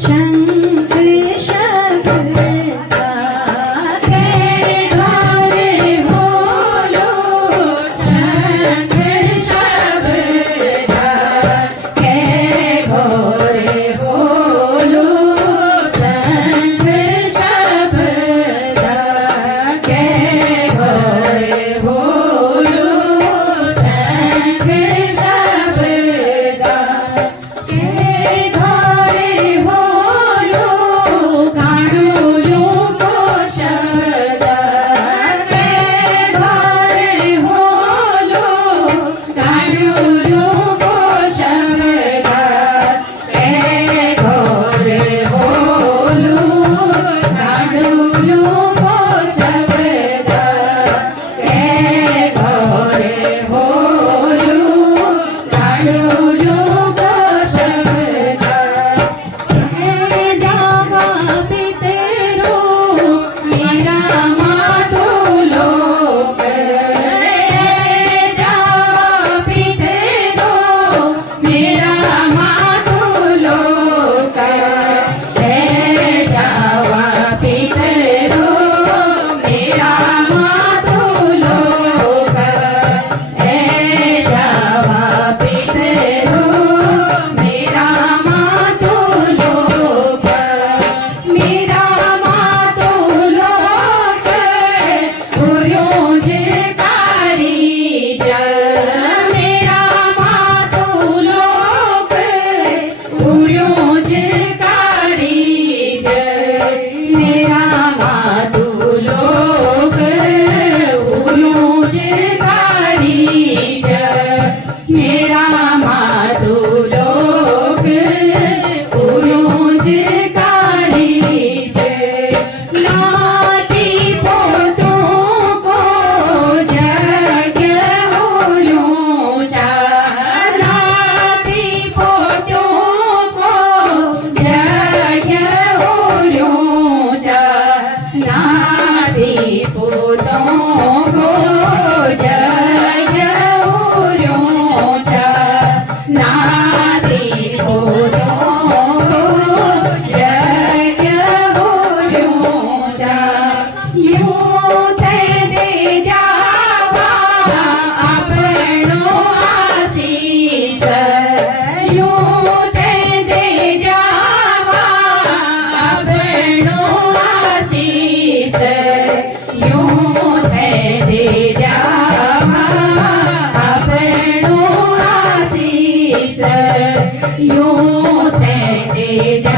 शंख शब्दा के घरे बोलो शंख शब्दा के घरे बोलो शंख शब्दा के घरे बोलो शंख शब्दा के घरे बोलो काणूलो को शब्दा के घरे बोलो काणूलो को शब्दा के घरे बोलो काणूलो को शब्दा के घरे बोलो काणूलो को शब्दा के जावा पितरो मेरा मातो लोक जावा पितरो मेरा मातो लोक जावा पितरो मेरा मातो लोक जावा पितरो मेरा मातो लोक मेरा मातो लोक गुरुओं जयकारी मेरा मातो लोक गुरुओं जयकारी मेरा मातो लोक गुरुओं जयकारी मेरा मातो लोक गुरुओं जयकारी नाती पोतों को जग होलूं चा नाती पोतों को जग होलूं चा नाती पोतों को जग होलूं चा नाती पोतों को जग होलूं चा यूं ते दे जावा अपनो आशीष यूं ते दे जावा अपनो आशीष यूं ते दे जावा अपनो आशीष यूं ते दे